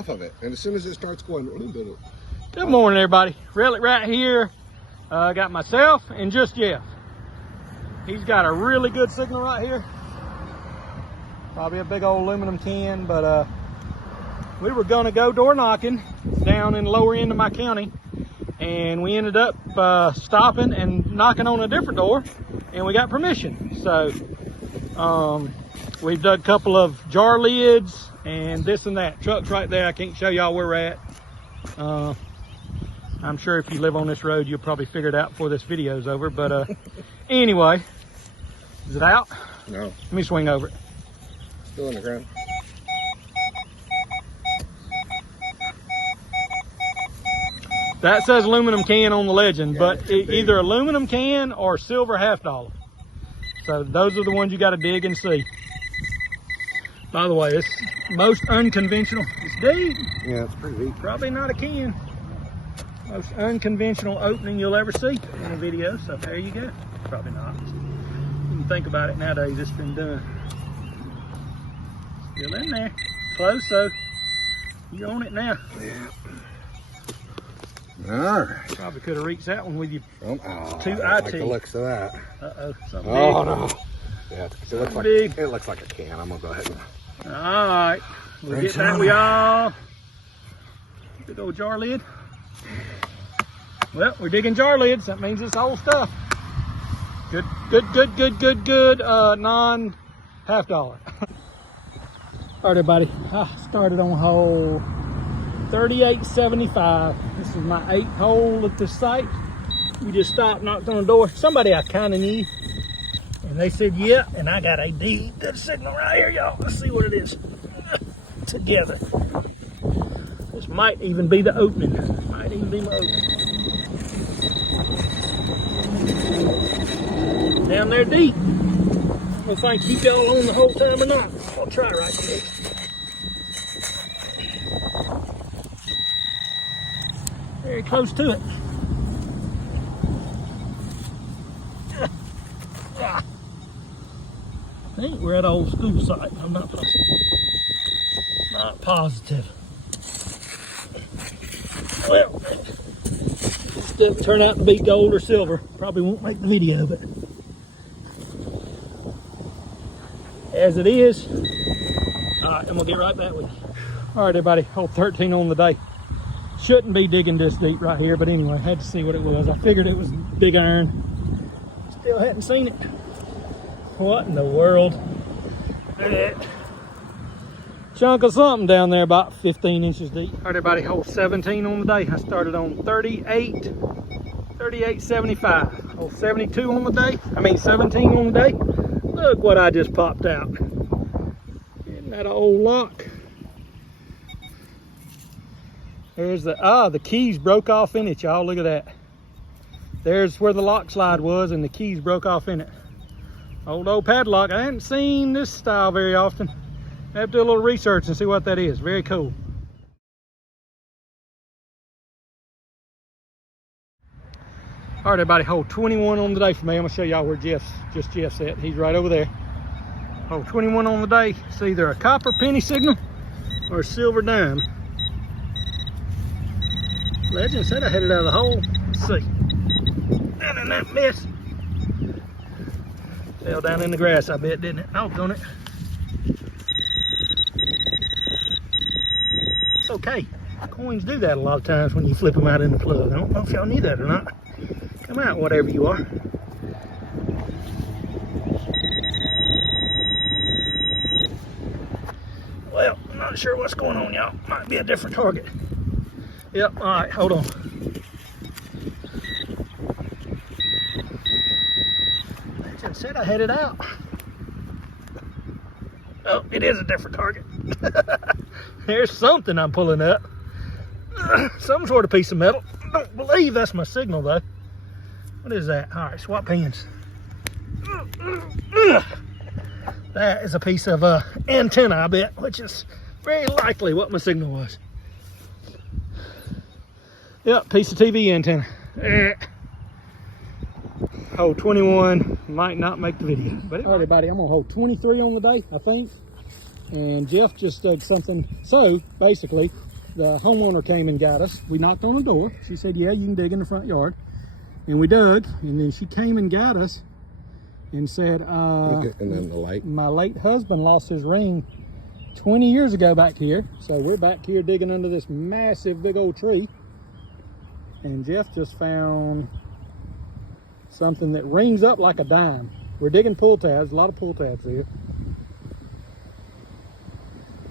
off of it. And as soon as it starts going, good morning, everybody. Relic right here. Got myself and just Jeff. He's got a really good signal right here. Probably a big old aluminum can, but we were gonna go door knocking down in the lower end of my county, and we ended up stopping and knocking on a different door, and we got permission. So we've dug a couple of jar lids and this and that. Truck's right there. I can't show y'all where we're at. I'm sure if you live on this road, you'll probably figure it out before this video's over. But anyway, is it out? No. Let me swing over it. Still on the ground. That says aluminum can on the legend, but either aluminum can or silver $50. So those are the ones you got to dig and see. By the way, it's most unconventional. It's deep. Yeah, it's pretty deep. Probably not a can. Most unconventional opening you'll ever see in a video. So there you go. Probably not. You can think about it nowadays. It's been done. Still in there. Close, so you're on it now. Yeah. All right. Probably could have reached that one with you. Oh, two I R.A.T. like the looks of that. Uh-oh, something Oh, big. no. Yeah, it looks like a can. I'm going to go ahead and... All right. We'll Reach get that on with it. y'all. Big old jar lid. Well, we're digging jar lids. That means it's old stuff. Good, non $50. All right, everybody. I started on hole 3875. This is my 8th hole at this site. We just stopped, knocked on the door. Somebody I kind of knew, and they said, yeah, and I got a deep good signal right here, y'all. Let's see what it is. Together. This might even be the opening. Might even be my opening. Down there deep. I don't know if I can keep y'all on the whole time or not. I'll try right quick. Very close to it. I think we're at an old school site. I'm not positive. Well, this stuff turned out to be gold or silver. Probably won't make the video, but as it is. All right, and we'll get right back with you. All right, everybody, hole 13 on the day. Shouldn't be digging this deep right here, but anyway, I had to see what it was. I figured it was big iron. Still hadn't seen it. What in the world? Look at that. Chunk of something down there about 15 inches deep. All right, everybody, hole 17 on the day. I started on 3875. Hole 72 on the day. 17 on the day. Look what I just popped out. Isn't that an old lock? There's the keys broke off in it, y'all. Look at that. There's where the lock slide was, and the keys broke off in it. Old padlock. I hadn't seen this style very often. I have to do a little research and see what that is. Very cool. All right, everybody, hole 21 on the day for me. I'm gonna show y'all where Jeff's at. He's right over there. Hole 21 on the day. It's either a copper penny signal or a silver dime. Legend said I had it out of the hole. Let's see. Down in that mess. Fell down in the grass, I bet, didn't it? Doggone it. It's okay. Coins do that a lot of times when you flip them out in the plug. I don't know if y'all knew that or not. Come out, whatever you are. Well, I'm not sure what's going on, y'all. Might be a different target. Yep, all right, hold on. Legend said I had it out. Oh, it is a different target. There's something I'm pulling up. Some sort of piece of metal. Don't believe that's my signal, though. What is that? All right, swap pins. That is a piece of antenna, I bet, which is very likely what my signal was. Yep, piece of TV antenna. Hole 21 might not make the video. But all right, everybody, I'm on hole 23 on the day, I think. And Jeff just dug something. So basically, the homeowner came and got us. We knocked on the door. She said, yeah, you can dig in the front yard. And we dug, and then she came and got us and said, and then the light. my late husband lost his ring 20 years ago back here. So we're back here digging under this massive big old tree. And Jeff just found something that rings up like a dime. We're digging pull tabs, a lot of pull tabs here.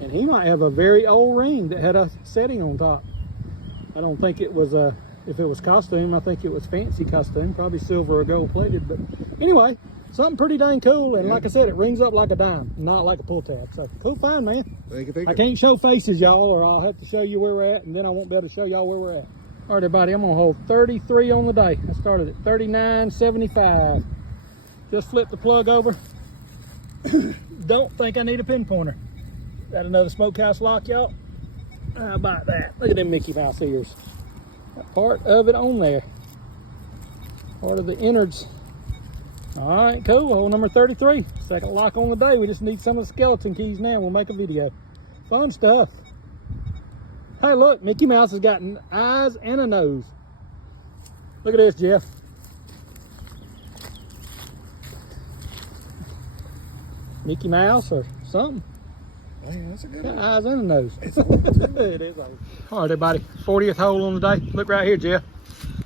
And he might have a very old ring that had a setting on top. I don't think it was if it was costume, I think it was fancy costume, probably silver or gold plated. But anyway, something pretty dang cool. And like I said, it rings up like a dime, not like a pull tab. So cool find, man. Thank you. I can't show faces, y'all, or I'll have to show you where we're at, and then I won't be able to show y'all where we're at. All right, everybody, I'm gonna hold 33 on the day. I started at 39.75. Just flip the plug over. Don't think I need a pinpointer. Got another smokehouse lock, y'all. How about that? Look at them Mickey Mouse ears. Got part of it on there. Part of the innards. All right, cool. Hole number 33. Second lock on the day. We just need some of the skeleton keys now. We'll make a video. Fun stuff. Hey, look, Mickey Mouse has got eyes and a nose. Look at this, Jeff. Mickey Mouse or something. Hey, that's a good Got one. eyes and a nose. It's old. It is old. All right, everybody. 40th hole on the day. Look right here, Jeff.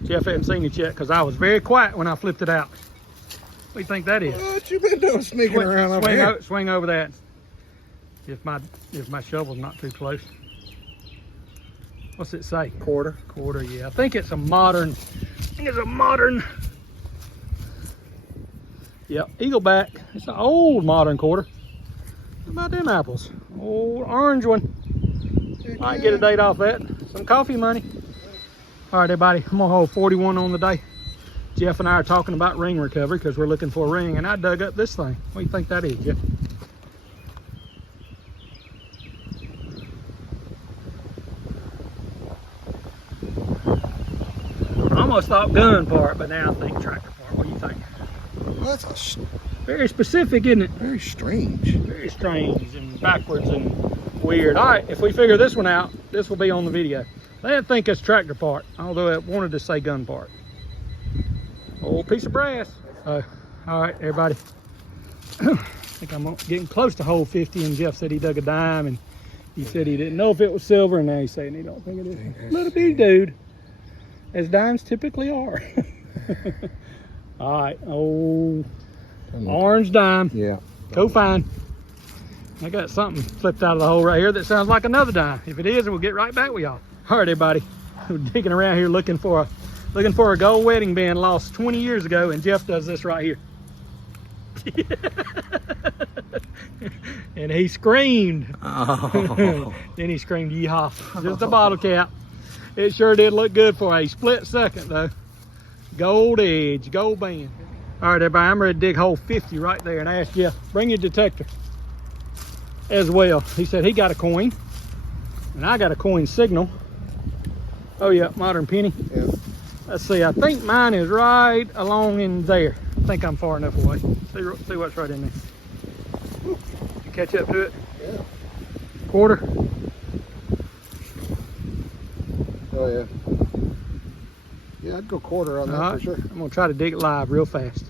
Jeff hadn't seen it yet because I was very quiet when I flipped it out. What do you think that is? What you been doing sneaking around over here? Swing over that. If my shovel's not too close. What's it say? Quarter. Quarter, yeah. I think it's a modern. Yep, Eagleback. It's an old modern quarter. How about them apples? Old orange one. Might get a date off that. Some coffee money. All right, everybody. I'm gonna hold 41 on the day. Jeff and I are talking about ring recovery because we're looking for a ring, and I dug up this thing. What do you think that is, Jeff? I almost thought gun part, but now I think tractor part. What do you think? Well, that's Very specific, isn't it? very strange. Very strange and backwards and weird. All right, if we figure this one out, this will be on the video. They didn't think it's tractor part, although it wanted to say gun part. Old piece of brass. All right, everybody. I think I'm getting close to hole 50, and Jeff said he dug a dime, and he said he didn't know if it was silver, and now he's saying he don't think it is. Little bitty dude, as dimes typically are. All right, old orange dime. Yeah. Go find. I got something flipped out of the hole right here that sounds like another dime. If it is, we'll get right back with y'all. All right, everybody. We're digging around here looking for a gold wedding band lost 20 years ago, and Jeff does this right here. And he screamed. Oh. Then he screamed, yeehaw. Just a bottle cap. It sure did look good for a split second, though. Gold edge, gold band. All right, everybody, I'm ready to dig hole 50 right there, and I asked Jeff, bring your detector as well. He said he got a coin, and I got a coin signal. Oh yeah, modern penny. Yeah. Let's see, I think mine is right along in there. I think I'm far enough away. See what's right in there. You catch up to it? Yeah. Quarter. Oh yeah. Yeah, I'd go quarter on that All right, for sure. I'm gonna try to dig it live real fast.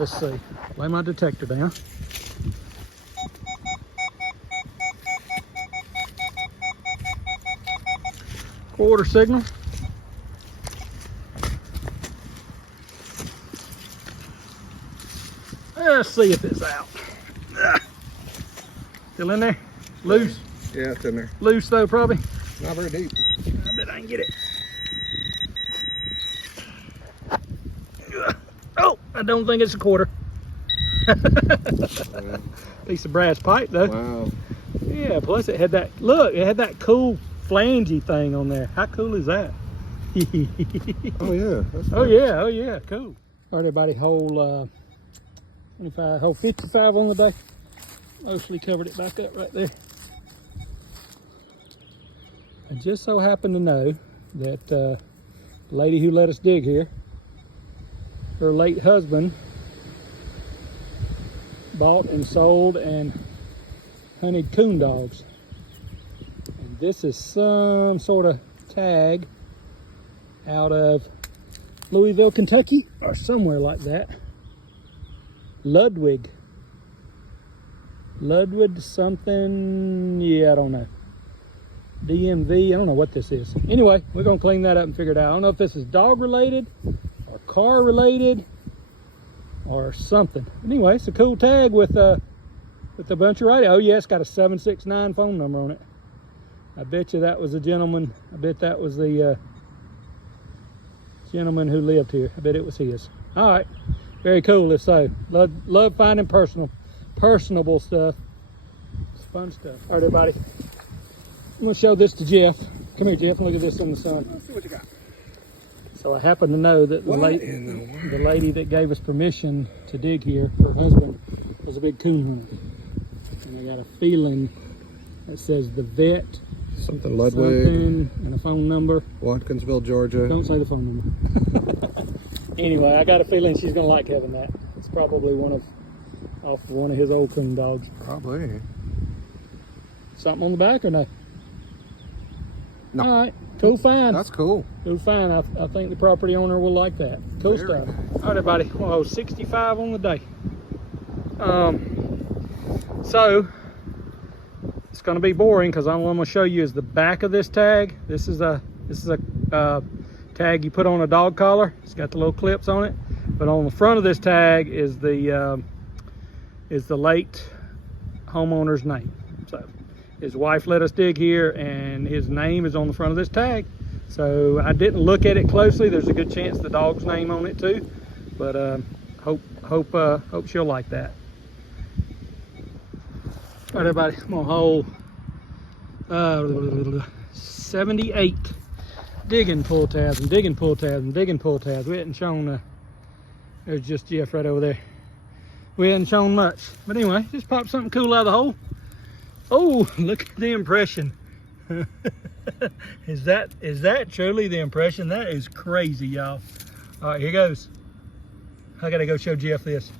Let's see. Lay my detector down. Quarter signal. Let's see if it's out. Still in there? Loose? Yeah, it's in there. Loose though, probably. Not very deep. I bet I can get it. Oh, I don't think it's a quarter. Piece of brass pipe though. Wow. Yeah, plus it had that, look, it had that cool flangey thing on there. How cool is that? Oh yeah. That's Oh yeah, oh yeah, cool. All right, everybody, hole 25, hole 55 on the day. Mostly covered it back up right there. I just so happen to know that the lady who let us dig here, her late husband bought and sold and hunted coon dogs. And This is some sort of tag out of Louisville, Kentucky, or somewhere like that. Ludwig something, yeah, I don't know. DMV, I don't know what this is. Anyway, we're gonna clean that up and figure it out. I don't know if this is dog related or car related or something. Anyway, it's a cool tag with a bunch of radio. Oh yeah, it's got a 769 phone number on it. I bet you that was a gentleman. I bet that was the gentleman who lived here. I bet it was his. All right, very cool if so. Love finding personable stuff. It's fun stuff. All right, everybody. I'm gonna show this to Jeff. Come here, Jeff, look at this on the sun. Let's see what you got. So I happen to know that the lady that gave us permission to dig here, her husband, was a big coon hunter. And I got a feeling that says the vet, Something Ludwig, something, and a phone number. Watkinsville, Georgia. Don't say the phone number. Anyway, I got a feeling she's gonna like having that. It's probably off one of his old coon dogs. Probably. Something on the back or no? No. All right, cool find. That's cool. Cool find. I think the property owner will like that. Cool stuff. All right, everybody. Whoa, 65 on the day. So it's going to be boring because all I'm going to show you is the back of this tag. This is a tag you put on a dog collar. It's got the little clips on it. But on the front of this tag is the late homeowner's name. So his wife let us dig here, and his name is on the front of this tag. So I didn't look at it closely. There's a good chance the dog's name on it too, but hope she'll like that. All right, everybody, I'm gonna hold 78 digging pull tabs and digging pull tabs and digging pull tabs. We hadn't shown. There's just Jeff right over there. We hadn't shown much, but anyway, just popped something cool out of the hole. Oh, look at the impression. Is that truly the impression? That is crazy, y'all. All right, here goes. I gotta go show Jeff this.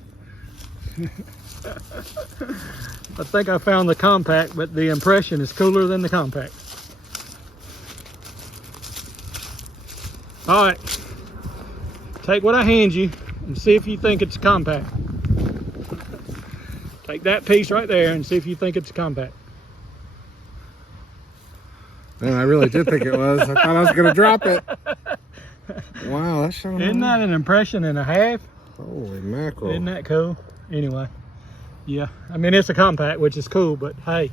I think I found the compact, but the impression is cooler than the compact. All right, take what I hand you and see if you think it's a compact. Take that piece right there and see if you think it's a compact. Man, I really did think it was. I thought I was going to drop it. Wow, that's showing. Isn't that an impression and a half? Holy mackerel. Isn't that cool? Anyway, yeah. I mean, it's a compact, which is cool, but hey,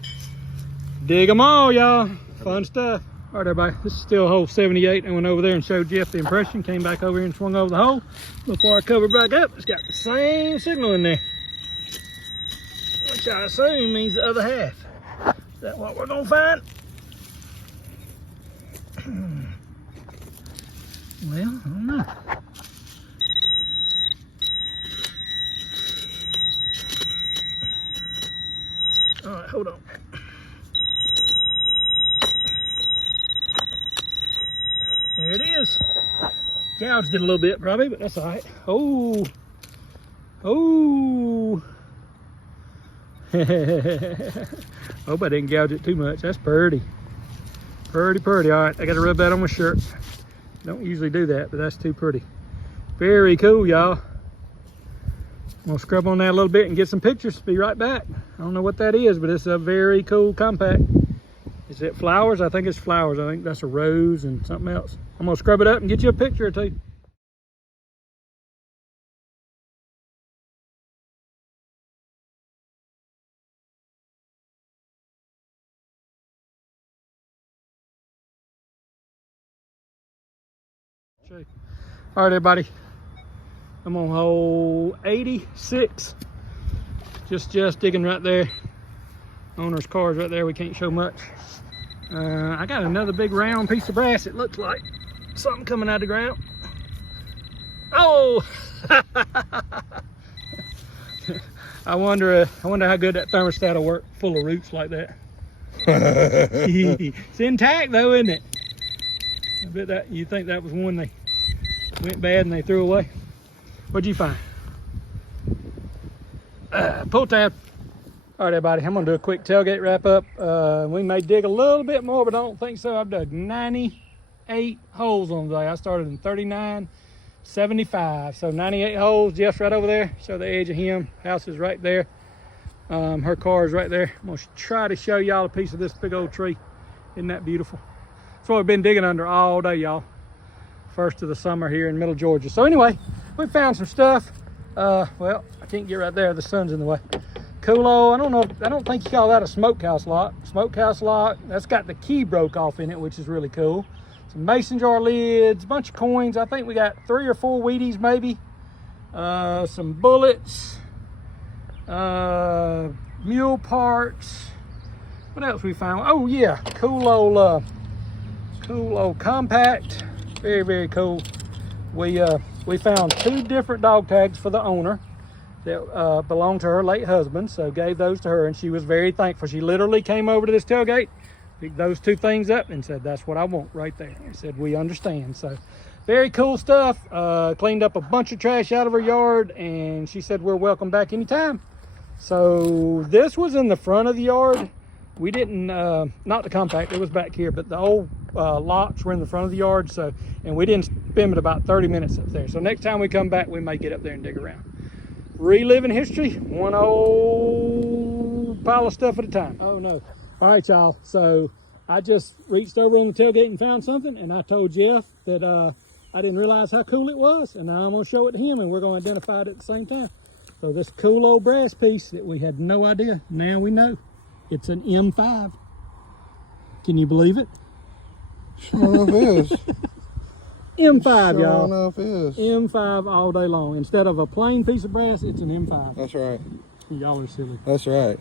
dig them all, y'all. Fun stuff. All right, everybody. This is still hole 78. I went over there and showed Jeff the impression. Came back over here and swung over the hole. Before I cover back up, it's got the same signal in there, which I assume means the other half. Is that what we're going to find? Well, I don't know. All right, hold on. There it is. Gouged it a little bit probably, but that's all right. Oh. Oh. Hope I didn't gouge it too much. That's pretty. Pretty. All right, I got to rub that on my shirt. Don't usually do that, but that's too pretty. Very cool, y'all. I'm gonna scrub on that a little bit and get some pictures. Be right back. I don't know what that is, but it's a very cool compact. Is it flowers? I think it's flowers. I think that's a rose and something else. I'm gonna scrub it up and get you a picture or two. All right, everybody, I'm on hole 86. Just digging right there. Owner's car's right there. We can't show much. I got another big round piece of brass. It looks like something coming out of the ground. Oh! I wonder how good that thermostat will work full of roots like that. It's intact though, isn't it? I bet that you think that was one they went bad and they threw away. What'd you find? Pull tab. All right, everybody, I'm gonna do a quick tailgate wrap up. We may dig a little bit more, but I don't think so. I've dug 98 holes on today. I started in 39, 75, so 98 holes. Jeff's right over there. Show the edge of him. House is right there. Her car is right there. I'm gonna try to show y'all a piece of this big old tree. Isn't that beautiful? That's what we've been digging under all day, y'all. First of the summer here in middle Georgia. So anyway, we found some stuff. Well, I can't get right there. The sun's in the way. Coolo, I don't think you call that a smokehouse lock. Smokehouse lock, that's got the key broke off in it, which is really cool. Some mason jar lids, a bunch of coins. I think we got 3 or 4 Wheaties maybe. Some bullets, mule parts. What else we found? Oh yeah, cool old compact. Very, very cool. We found 2 different dog tags for the owner that belonged to her late husband, so gave those to her, and she was very thankful. She literally came over to this tailgate, picked those 2 things up, and said, "That's what I want right there." And said, "We understand." So very cool stuff. Cleaned up a bunch of trash out of her yard, and she said, "We're welcome back anytime." So this was in the front of the yard. We didn't, not the compact, it was back here, but the old locks were in the front of the yard. So, and we didn't spend it about 30 minutes up there. So next time we come back, we may get up there and dig around. Reliving history, one old pile of stuff at a time. Oh no. All right, y'all. So I just reached over on the tailgate and found something, and I told Jeff that I didn't realize how cool it was, and now I'm gonna show it to him, and we're gonna identify it at the same time. So this cool old brass piece that we had no idea, now we know. It's an M5. Can you believe it? Sure enough is. M5, y'all. Sure enough is. M5 all day long. Instead of a plain piece of brass, it's an M5. That's right. Y'all are silly. That's right.